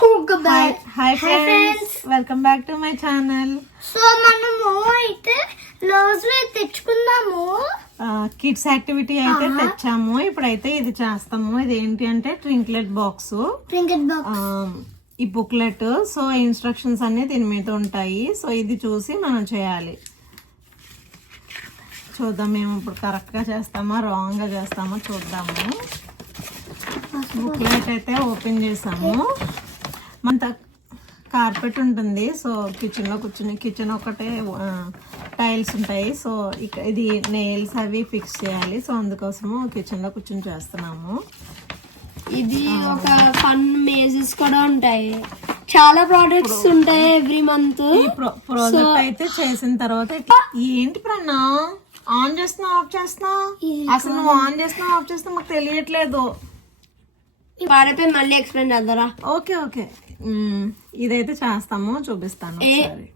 Hi friends welcome back to my channel so మనము అయితే రోజు తెచ్చుకున్నాము కిడ్స్ యాక్టివిటీ అయితే తెచ్చాము. ఇప్పుడైతే ఇది చేస్తాము. ఇది ఏంటి అంటే ట్రింక్లెట్ బాక్స్ ట్రింకెట్ బాక్స్ ఈ బుక్లెట్ సో ఇన్స్ట్రక్షన్స్ అన్ని దీని మీద ఉంటాయి. సో ఇది చూసి మనం చేయాలి. చూద్దాం మేము ఇప్పుడు కరెక్ట్గా చేస్తామా రాంగ్గా చేస్తామా చూద్దాము. బుక్లెట్ అయితే ఓపెన్ చేసాము. మన కార్పెట్ ఉంటుంది. సో కిచెన్లో కూర్చుని కిచెన్ ఒకటే టైల్స్ ఉంటాయి. సో ఇక ఇది నెయిల్స్ అవి ఫిక్స్ చేయాలి. సో అందుకోసము కిచెన్లో కూర్చుని చేస్తున్నాము. ఇది ఒక ఫన్ మేజెస్ కూడా ఉంటాయి. చాలా ప్రోడక్ట్స్ ఉంటాయి ఎవ్రీ మంత్ ఈ ప్రో ప్రాజెక్ట్ అయితే చేసిన తర్వాత ఇట్లా ఏంటి ప్రణ? ఆన్ చేస్తున్నా ఆఫ్ చేస్తున్నా అసలు నువ్వు ఆన్ చేస్తున్నా ఆఫ్ చేస్తున్నా మాకు తెలియట్లేదు. పాడైపోయి మళ్ళీ ఎక్స్ప్లెయిన్ చేద్దారా ఓకే ఓకే. ఇదైతే చేస్తాము చూపిస్తాను ఒకసారి.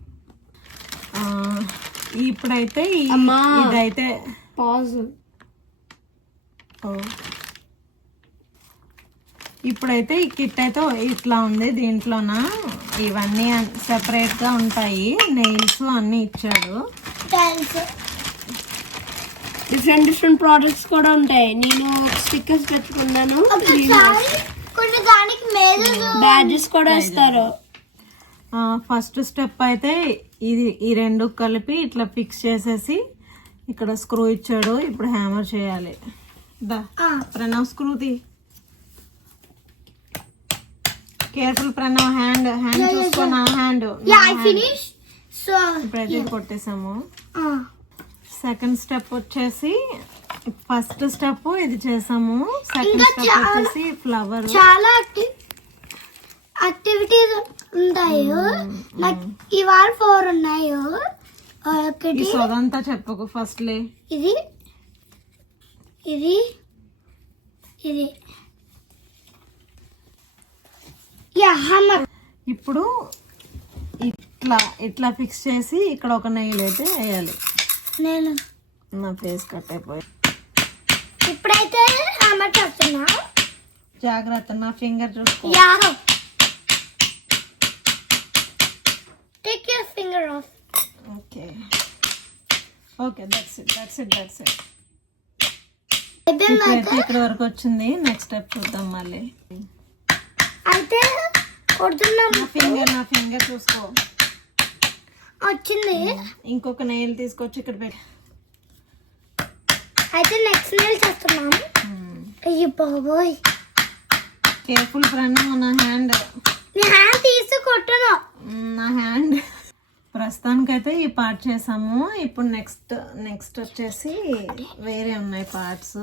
ఇప్పుడైతే. ఇదైతే పాజ్ ఓ. ఇప్పుడైతే ఈ కిట్ అయితే ఇట్లా ఉంది దీంట్లోన ఇవన్నీ సెపరేట్గా ఉంటాయి నెయిల్స్ అన్ని ఇచ్చాడు డిఫరెంట్ డిఫరెంట్ ప్రోడక్ట్స్ కూడా ఉంటాయి. నేను స్టిక్కర్స్ పెట్టుకున్నాను. కొన్ని దానికి బ్యాడ్జెస్ కూడా ఇస్తారు. ఫస్ట్ స్టెప్ అయితే ఇది ఈ రెండు కలిపి ఇట్లా ఫిక్స్ చేసేసి ఇక్కడ స్క్రూ ఇచ్చాడు. ఇప్పుడు హ్యామర్ చేయాలి. దా ప్రణవ్ స్క్రూ తీ. కేర్ఫుల్ ప్రణవ్ హ్యాండ్ హ్యాండ్ చూసుకో నా hand yeah I finish so ఇప్పుడైతే ఇది కొట్టేసాము. సెకండ్ స్టెప్ వచ్చేసి ఫస్ట్ స్టెప్ ఇది చేసాము. సెకండ్ స్టెప్ వచ్చేసి ఫ్లవర్ చాలా యాక్టివిటీస్ ఉంటాయి. నాకు ఇవాళ ఫోర్ ఉన్నాయి. ఒకటి. సొదంతా చెప్పకు ఫస్ట్లే. ఇది. ఇది. ఇది. ఇప్పుడు ఇట్లా ఇట్లా ఫిక్స్ చేసి ఇక్కడ ఒక నెయిల్ అయితే వేయాలి. నేను నా ఫేస్ కట్ అయిపోయి. ఇప్పుడైతే హమ్మర్ చేస్తున్నా. జాగ్రత్త నా ఫింగర్ చూసుకో. Yeah. Take your finger off okay okay that's it that's it that's it ఇప్పుడైతే ఇక్కడ వరకు వచ్చింది. నెక్స్ట్ స్టెప్ చూద్దాం మళ్ళీ. అయితే కొడుతున్నాం. నా ఫింగర్ నా ఫింగర్ చూసుకో. వచ్చింది. ఇంకొక నెయిల్ తీసుకొచ్చి ఇక్కడ పెట్టి. అయితే నెక్స్ట్ నెల చేస్తున్నాం అయ్యి బాబోయ్. కేర్ఫుల్ ఫ్రెండ్ నా హ్యాండ్ నీ హ్యాండ్ తీసి కొట్టను నా హ్యాండ్ ప్రస్తుతానికైతే ఈ పార్ట్ చేసాము. ఇప్పుడు నెక్స్ట్ నెక్స్ట్ వచ్చేసి వేరే ఉన్నాయి పార్ట్స్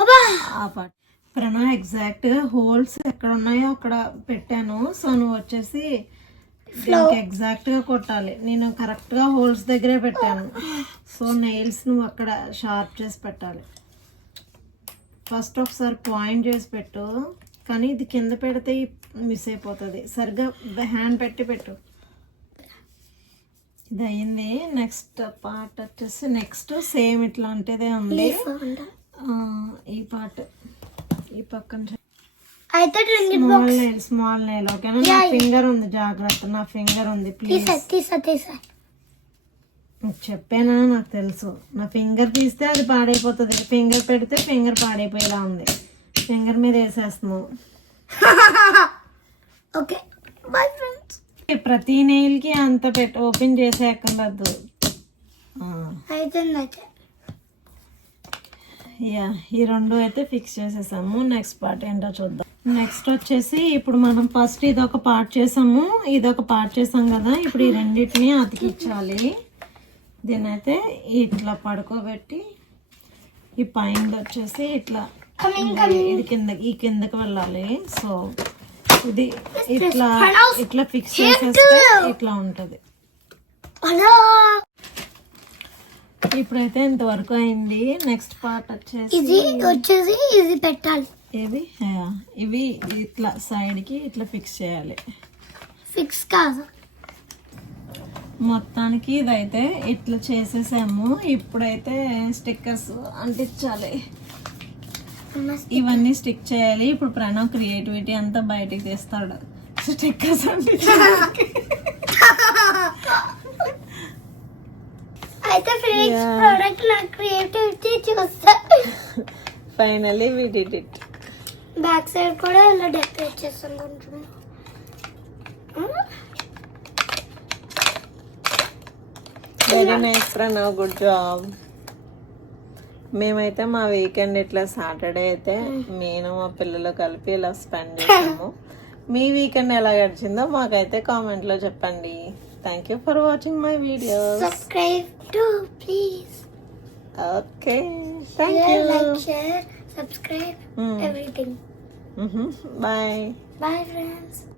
అబ్బా. ఆ పార్ట్ ప్రణవ్ ఎగ్జాక్ట్ హోల్స్ ఎక్కడ ఉన్నాయో అక్కడ పెట్టాను. సో నువ్వు వచ్చేసి దీనికి ఎగ్జాక్ట్గా కొట్టాలి. నేను కరెక్ట్గా హోల్స్ దగ్గరే పెట్టాను. సో నెయిల్స్ నువ్వు అక్కడ షార్ప్ చేసి పెట్టాలి. ఫస్ట్ ఒకసారి పాయింట్ చేసి పెట్టు. కానీ ఇది కింద పెడితే మిస్ అయిపోతుంది. సరిగ్గా హ్యాండ్ పెట్టి పెట్టు. ఇది అయింది నెక్స్ట్ పార్ట్ వచ్చేసి నెక్స్ట్ సేమ్ ఇట్లాంటిదే ఉంది. ఈ పార్ట్ ఈ పక్కన అయితే డ్రింక్ స్మాల్ నెయిల్ స్మాల్ నెయిల్ ఓకేనా నా ఫింగర్ ఉంది జాగ్రత్త నా ఫింగర్ ఉంది ప్లీజ్ తీసా తీసా. తీసా చెప్పానా? నాకు తెలుసు. నా ఫింగర్ తీస్తే అది పాడైపోతుంది. ఫింగర్ పెడితే ఫింగర్ పాడైపోయేలా ఉంది. ఫింగర్ మీద వేసేస్తున్నావు. ఓకే బై ఫ్రెండ్స్ ప్రతి నెయిల్కి అంత పెట్టి ఓపెన్ అయితే అయితే యా ఈ రెండు అయితే ఫిక్స్ చేసేసాము. నెక్స్ట్ పార్ట్ ఏంటో చూద్దాం. నెక్స్ట్ వచ్చేసి ఇప్పుడు మనం ఫస్ట్ ఇదొక పార్ట్ చేసాము. ఇదొక పార్ట్ చేసాం కదా. ఇప్పుడు ఈ రెండింటిని అతికించాలి దీని అయితే ఇట్లా పడుకోబెట్టి ఈ పైన వచ్చేసి ఇట్లా ఇది కింద ఈ కిందకి వెళ్ళాలి. సో ఇది ఇట్లా ఇట్లా ఫిక్స్ చేసేస్తే ఇట్లా ఉంటది. ఇప్పుడైతే ఇంతవరకు అయింది. నెక్స్ట్ పార్ట్ వచ్చేసి ఇది వచ్చేసి ఇది పెట్టాలి. యా, ఇవి ఇట్లా సైడ్కి ఇట్లా ఫిక్స్ చేయాలి. ఫిక్స్ కాదు. మొత్తానికి ఇదైతే ఇట్లా చేసేసాము. ఇప్పుడైతే స్టిక్కర్స్ అంటించాలి. ఇవన్నీ స్టిక్ చేయాలి. ఇప్పుడు ప్రణవ్ క్రియేటివిటీ అంతా బయటికి తీస్తాడు. స్టిక్కర్స్ అంటే అయితే. ప్రోడక్ట్ నా క్రియేటివిటీ చూస్తా. Finally we did it back side కూడా ఇలా డెకరేట్ చేస్తాను కొంచెం very nice Pranav good job మేమైతే మా వీకెండ్ ఇట్లా సాటర్డే అయితే నేను మా పిల్లలు కలిపి ఇలా స్పెండ్ చేసాము. మీ వీకెండ్ ఎలా గడిచిందో మాకైతే కామెంట్లో చెప్పండి thank you for watching my video subscribe to please okay thank you like share subscribe, mm. everything. Mm-hmm. Bye. Bye, friends.